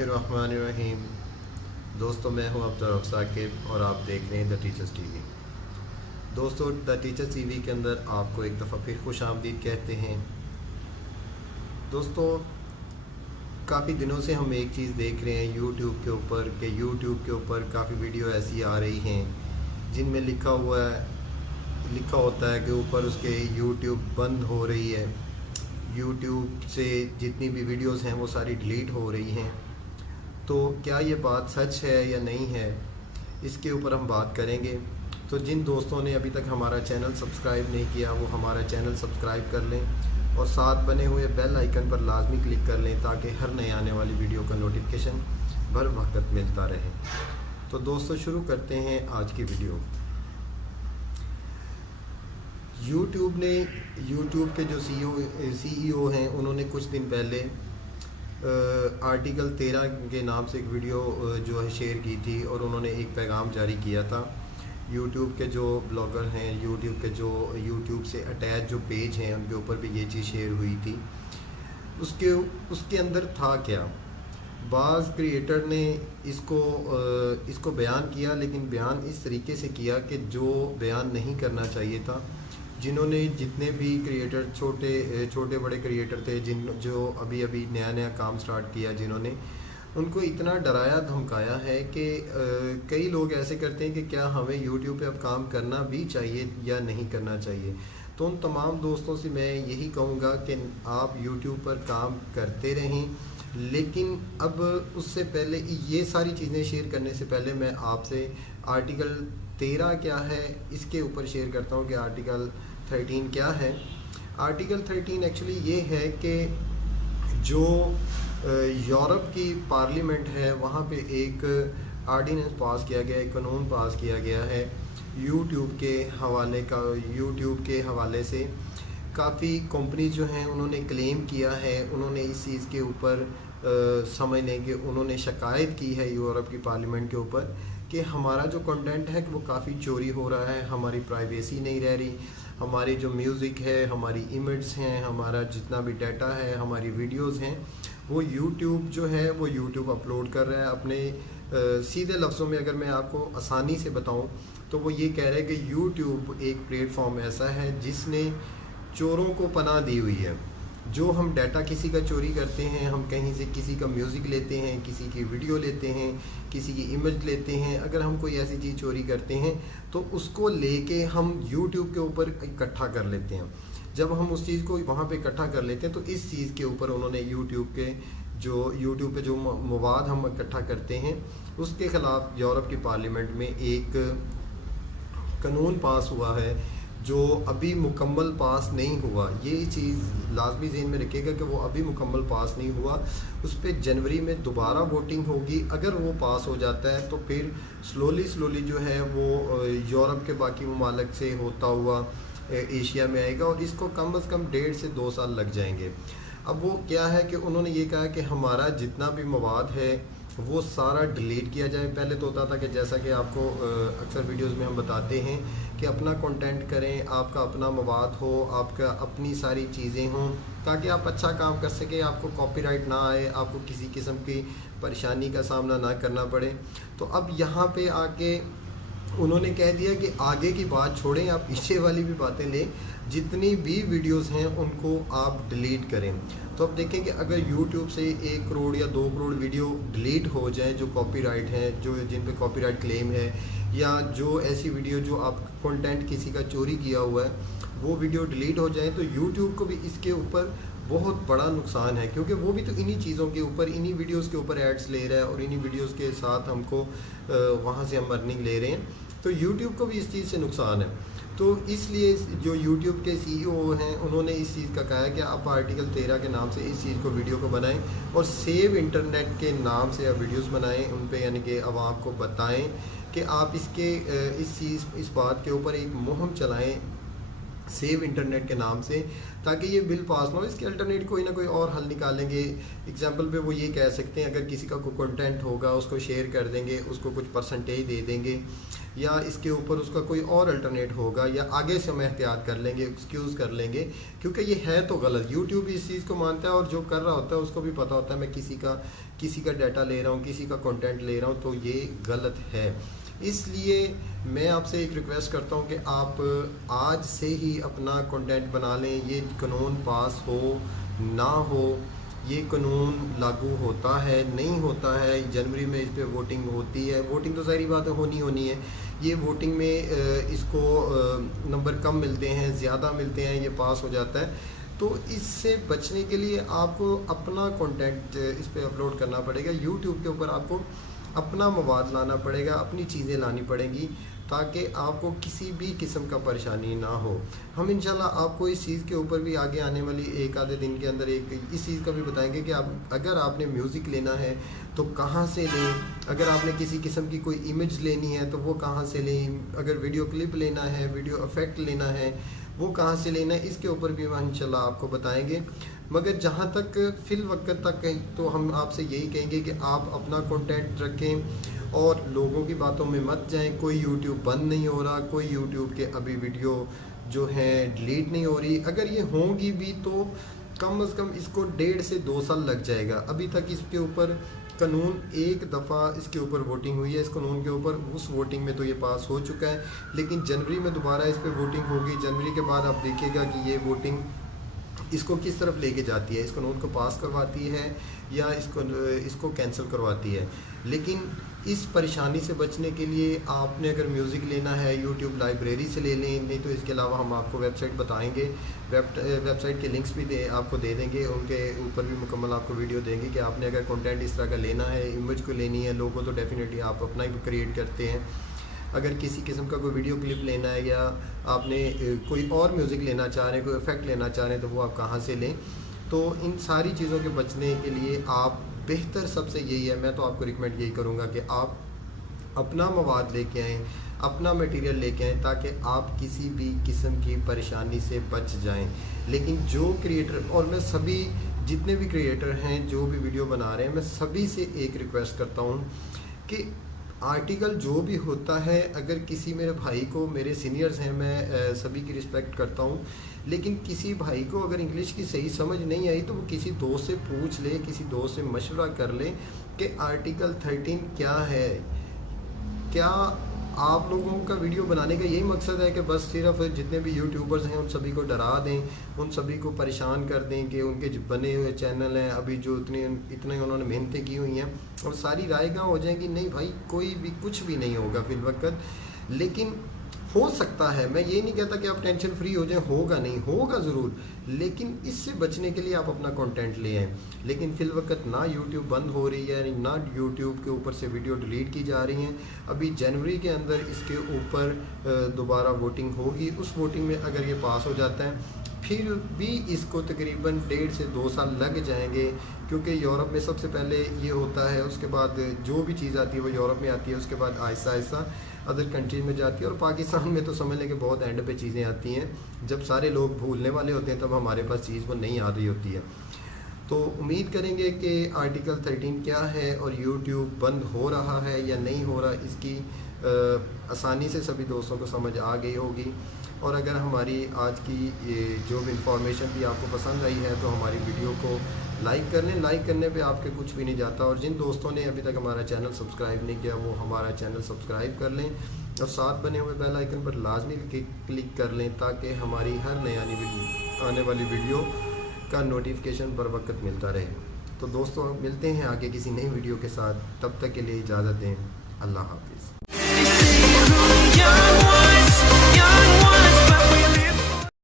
बिस्मिल्लाहिर्रहमानिर्रहीम। दोस्तों, मैं हूं अब्दुल साकिब और आप देख रहे हैं द टीचर्स टीवी। दोस्तों, द टीचर्स टीवी के अंदर आपको एक दफ़ा फिर खुश आमदीद कहते हैं। दोस्तों, काफ़ी दिनों से हम एक चीज़ देख रहे हैं यूट्यूब के ऊपर कि यूट्यूब के ऊपर काफ़ी वीडियो ऐसी आ रही हैं जिनमें लिखा होता है कि ऊपर उसके यूट्यूब बंद हो रही है, यूट्यूब से जितनी भी वीडियोस हैं वो सारी डिलीट हो रही हैं। तो क्या ये बात सच है या नहीं है, इसके ऊपर हम बात करेंगे। तो जिन दोस्तों ने अभी तक हमारा चैनल सब्सक्राइब नहीं किया वो हमारा चैनल सब्सक्राइब कर लें और साथ बने हुए बेल आइकन पर लाजमी क्लिक कर लें ताकि हर नए आने वाली वीडियो का नोटिफिकेशन बर वक्त मिलता रहे। तो दोस्तों, शुरू करते हैं आज की वीडियो। यूट्यूब के जो सीईओ हैं उन्होंने कुछ दिन पहले आर्टिकल 13 के नाम से एक वीडियो जो है शेयर की थी और उन्होंने एक पैगाम जारी किया था। यूट्यूब के जो ब्लॉगर हैं, यूट्यूब से अटैच जो पेज हैं उनके ऊपर भी ये चीज़ शेयर हुई थी। उसके अंदर था क्या, बाज़ क्रिएटर ने इसको बयान किया, लेकिन बयान इस तरीके से किया कि जो बयान नहीं करना चाहिए था। जितने भी क्रिएटर छोटे बड़े क्रिएटर थे जो अभी नया काम स्टार्ट किया, जिन्होंने उनको इतना डराया धमकाया है कि कई लोग ऐसे करते हैं कि क्या हमें यूट्यूब पे अब काम करना भी चाहिए या नहीं करना चाहिए। तो उन तमाम दोस्तों से मैं यही कहूँगा कि आप यूट्यूब पर काम करते रहें, लेकिन अब उससे पहले ये सारी चीज़ें शेयर करने से पहले मैं आपसे आर्टिकल 13 क्या है इसके ऊपर शेयर करता हूँ कि आर्टिकल 13 क्या है। आर्टिकल 13 एक्चुअली ये है कि जो यूरोप की पार्लियामेंट है वहाँ पे एक आर्डिनेंस पास किया गया, एक कानून पास किया गया है यूट्यूब के हवाले से। काफ़ी कंपनीज जो हैं उन्होंने क्लेम किया है, उन्होंने इस चीज़ के ऊपर समझने के उन्होंने शिकायत की है यूरोप की पार्लियामेंट के ऊपर कि हमारा जो कंटेंट है कि वो काफ़ी चोरी हो रहा है, हमारी प्राइवेसी नहीं रह रही, हमारी जो म्यूज़िक है, हमारी इमेज हैं, हमारा जितना भी डाटा है, हमारी वीडियोस हैं, वो यूट्यूब जो है वो यूट्यूब अपलोड कर रहा है अपने सीधे लफ्ज़ों में अगर मैं आपको आसानी से बताऊं तो वो ये कह रहा है कि यूट्यूब एक प्लेटफॉर्म ऐसा है जिसने चोरों को पनाह दी हुई है। जो हम डाटा किसी का चोरी करते हैं, हम कहीं से किसी का म्यूज़िक लेते हैं, किसी की वीडियो लेते हैं, किसी की इमेज लेते हैं, अगर हम कोई ऐसी चीज़ चोरी करते हैं तो उसको लेके हम यूट्यूब के ऊपर इकट्ठा कर लेते हैं। जब हम उस चीज़ को वहाँ पे इकट्ठा कर लेते हैं तो इस चीज़ के ऊपर उन्होंने यूट्यूब पे जो मवाद हम इकट्ठा करते हैं उसके ख़िलाफ़ यूरोप की पार्लियामेंट में एक कानून पास हुआ है जो अभी मुकम्मल पास नहीं हुआ। ये चीज़ लाजमी ज़हन में रखिएगा कि वो अभी मुकम्मल पास नहीं हुआ। उस पर जनवरी में दोबारा वोटिंग होगी। अगर वो पास हो जाता है तो फिर स्लोली जो है वो यूरोप के बाकी ममालिक से होता हुआ एशिया में आएगा और इसको कम अज़ कम 1.5 से 2 साल लग जाएंगे। अब वो क्या है कि उन्होंने ये कहा कि हमारा जितना भी मवाद है वो सारा डिलीट किया जाए। पहले तो होता था कि जैसा कि आपको अक्सर वीडियोस में हम बताते हैं कि अपना कंटेंट करें, आपका अपना मवाद हो, आपका अपनी सारी चीज़ें हों ताकि आप अच्छा काम कर सकें, आपको कॉपीराइट ना आए, आपको किसी किस्म की परेशानी का सामना ना करना पड़े। तो अब यहाँ पे आके उन्होंने कह दिया कि आगे की बात छोड़ें, आप पीछे वाली भी बातें लें, जितनी भी वीडियोस हैं उनको आप डिलीट करें। तो अब देखें कि अगर यूट्यूब से 1 करोड़ या 2 करोड़ वीडियो डिलीट हो जाए जो कॉपीराइट हैं, जो जिन पे कॉपीराइट क्लेम है, या जो ऐसी वीडियो जो आप कंटेंट किसी का चोरी किया हुआ है वो वीडियो डिलीट हो जाए, तो यूट्यूब को भी इसके ऊपर बहुत बड़ा नुकसान है, क्योंकि वो भी तो इन्हीं चीज़ों के ऊपर, इन्हीं वीडियोस के ऊपर एड्स ले रहा है और इन्हीं वीडियोस के साथ हमको वहाँ से हम अर्निंग ले रहे हैं। तो यूट्यूब को भी इस चीज़ से नुकसान है। तो इसलिए जो यूट्यूब के सीईओ हैं उन्होंने इस चीज़ का कहा है कि आप आर्टिकल 13 के नाम से इस चीज़ को वीडियो को बनाएं और सेव इंटरनेट के नाम से आप वीडियोस बनाएं, उन पे यानी कि आवाम को बताएं कि आप इस बात के ऊपर एक मुहिम चलाएं सेव इंटरनेट के नाम से, ताकि ये बिल पास ना हो। इसके अल्टरनेट कोई ना कोई और हल निकालेंगे। एग्जांपल पे वो ये कह सकते हैं अगर किसी का कोई कंटेंट होगा उसको शेयर कर देंगे, उसको कुछ परसेंटेज दे देंगे, یا اس کے اوپر اس کا کوئی اور الٹرنیٹ ہوگا، یا آگے سے ہم احتیاط کر لیں گے، ایکسکیوز کر لیں گے، کیونکہ یہ ہے تو غلط. یوٹیوب اس چیز کو مانتا ہے، اور جو کر رہا ہوتا ہے اس کو بھی پتہ ہوتا ہے میں کسی کا ڈیٹا لے رہا ہوں، کسی کا کنٹینٹ لے رہا ہوں، تو یہ غلط ہے. اس لیے میں آپ سے ایک ریکویسٹ کرتا ہوں کہ آپ آج سے ہی اپنا کنٹینٹ بنا لیں. یہ قانون پاس ہو نہ ہو، یہ قانون لاگو ہوتا ہے نہیں ہوتا ہے. جنوری میں اس پہ ووٹنگ ہوتی ہے. ووٹنگ تو ظاہری بات ہے ہونی ہے. یہ ووٹنگ میں اس کو نمبر کم ملتے ہیں، زیادہ ملتے ہیں، یہ پاس ہو جاتا ہے. تو اس سے بچنے کے لیے آپ کو اپنا کنٹینٹ اس پہ اپلوڈ کرنا پڑے گا. یوٹیوب کے اوپر آپ کو اپنا مواد لانا پڑے گا، اپنی چیزیں لانی پڑیں گی، تاکہ آپ کو کسی بھی قسم کا پریشانی نہ ہو. ہم انشاءاللہ آپ کو اس چیز کے اوپر بھی آگے آنے والی ایک آدھے دن کے اندر اس چیز کا بھی بتائیں گے کہ اگر آپ نے میوزک لینا ہے تو کہاں سے لیں، اگر آپ نے کسی قسم کی کوئی امیج لینی ہے تو وہ کہاں سے لیں، اگر ویڈیو کلپ لینا ہے، ویڈیو افیکٹ لینا ہے، وہ کہاں سے لینا ہے، اس کے اوپر بھی ہم انشاءاللہ آپ کو بتائیں گے. مگر جہاں تک فی الوقت تک تو ہم آپ سے یہی کہیں گے کہ آپ اپنا کنٹینٹ رکھیں اور لوگوں کی باتوں میں مت جائیں. کوئی یوٹیوب بند نہیں ہو رہا، کوئی یوٹیوب کے ابھی ویڈیو جو ہیں ڈیلیٹ نہیں ہو رہی. اگر یہ ہوں گی بھی تو کم از کم اس کو 1.5 سے 2 سال لگ جائے گا. ابھی تک اس کے اوپر قانون ایک دفعہ اس کے اوپر ووٹنگ ہوئی ہے، اس قانون کے اوپر، اس ووٹنگ میں تو یہ پاس ہو چکا ہے، لیکن جنوری میں دوبارہ اس پہ ووٹنگ ہوگی. جنوری کے بعد آپ دیکھیے گا کہ یہ ووٹنگ اس کو کس طرف لے کے جاتی ہے، اس قانون کو پاس کرواتی ہے یا اس کو کینسل کرواتی ہے. لیکن اس پریشانی سے بچنے کے لیے آپ نے اگر میوزک لینا ہے یوٹیوب لائبریری سے لے لیں، نہیں تو اس کے علاوہ ہم آپ کو ویب سائٹ بتائیں گے، ویب سائٹ کے لنکس بھی آپ کو دے دیں گے، ان کے اوپر بھی مکمل آپ کو ویڈیو دیں گے کہ آپ نے اگر کنٹینٹ اس طرح کا لینا ہے، امیج کو لینی ہے، لوگوں تو ڈیفینیٹلی آپ اپنا ہی کریٹ کرتے ہیں. اگر کسی قسم کا کوئی ویڈیو کلپ لینا ہے یا آپ نے کوئی اور میوزک لینا چاہ رہے ہیں، کوئی افیکٹ لینا چاہ رہے ہیں، تو وہ آپ کہاں سے لیں. تو ان ساری چیزوں کے بچنے کے لیے آپ بہتر سب سے یہی ہے، میں تو آپ کو ریکمینڈ یہی کروں گا کہ آپ اپنا مواد لے کے آئیں، اپنا میٹیریل لے کے آئیں، تاکہ آپ کسی بھی قسم کی پریشانی سے بچ جائیں. لیکن جو کریٹر، اور میں سبھی جتنے بھی کریٹر ہیں جو بھی ویڈیو بنا رہے ہیں، میں سبھی سے ایک ریکویسٹ کرتا ہوں کہ آرٹیکل جو بھی ہوتا ہے، اگر کسی میرے بھائی کو، میرے سینئرز ہیں، میں سبھی کی رسپیکٹ کرتا ہوں، لیکن کسی بھائی کو اگر انگلش کی صحیح سمجھ نہیں آئی تو وہ کسی دوست سے پوچھ لے، کسی دوست سے مشورہ کر لے کہ آرٹیکل 13 کیا ہے. کیا آپ لوگوں کا ویڈیو بنانے کا یہی مقصد ہے کہ بس صرف جتنے بھی یوٹیوبرز ہیں ان سبھی کو ڈرا دیں، ان سبھی کو پریشان کر دیں کہ ان کے جو بنے ہوئے چینل ہیں، ابھی جو اتنے انہوں نے محنتیں کی ہوئی ہیں، اور ساری رائے گاہ ہو جائیں گی؟ نہیں بھائی، کوئی بھی کچھ بھی نہیں ہوگا فی الوقت. لیکن ہو سکتا ہے، میں یہ نہیں کہتا کہ آپ ٹینشن فری ہو جائیں، ہوگا نہیں، ہوگا ضرور، لیکن اس سے بچنے کے لیے آپ اپنا کنٹینٹ لے آئیں. لیکن فی الوقت نہ یوٹیوب بند ہو رہی ہے، نہ یوٹیوب کے اوپر سے ویڈیو ڈیلیٹ کی جا رہی ہیں. ابھی جنوری کے اندر اس کے اوپر دوبارہ ووٹنگ ہوگی. اس ووٹنگ میں اگر یہ پاس ہو جاتا ہے، پھر بھی اس کو تقریباً 1.5 سے 2 سال لگ جائیں گے، کیونکہ یورپ میں سب سے پہلے یہ ہوتا ہے، اس کے بعد جو بھی چیز آتی ہے وہ یورپ میں آتی ہے، اس کے بعد آہستہ آہستہ ادر کنٹریز میں جاتی ہے، اور پاکستان میں تو سمجھ لیں کہ بہت اینڈ پہ چیزیں آتی ہیں. جب سارے لوگ بھولنے والے ہوتے ہیں تب ہمارے پاس چیز وہ نہیں آ رہی ہوتی ہے. تو امید کریں گے کہ آرٹیکل 13 کیا ہے اور یوٹیوب بند ہو رہا ہے یا نہیں ہو رہا، اس کی آسانی سے سبھی دوستوں کو سمجھ آ گئی ہوگی. اور اگر ہماری آج کی یہ جو بھی انفارمیشن بھی آپ کو پسند آئی ہے تو ہماری ویڈیو کو لائک کر لیں. لائک کرنے پہ آپ کے کچھ بھی نہیں جاتا، اور جن دوستوں نے ابھی تک ہمارا چینل سبسکرائب نہیں کیا وہ ہمارا چینل سبسکرائب کر لیں، اور ساتھ بنے ہوئے بیل آئیکن پر لازمی کلک کر لیں، تاکہ ہماری ہر نئی آنے والی ویڈیو کا نوٹیفیکیشن بر وقت ملتا رہے. تو دوستوں ملتے ہیں آگے کسی نئی ویڈیو کے ساتھ، تب تک کے لیے اجازت دیں. اللہ حافظ.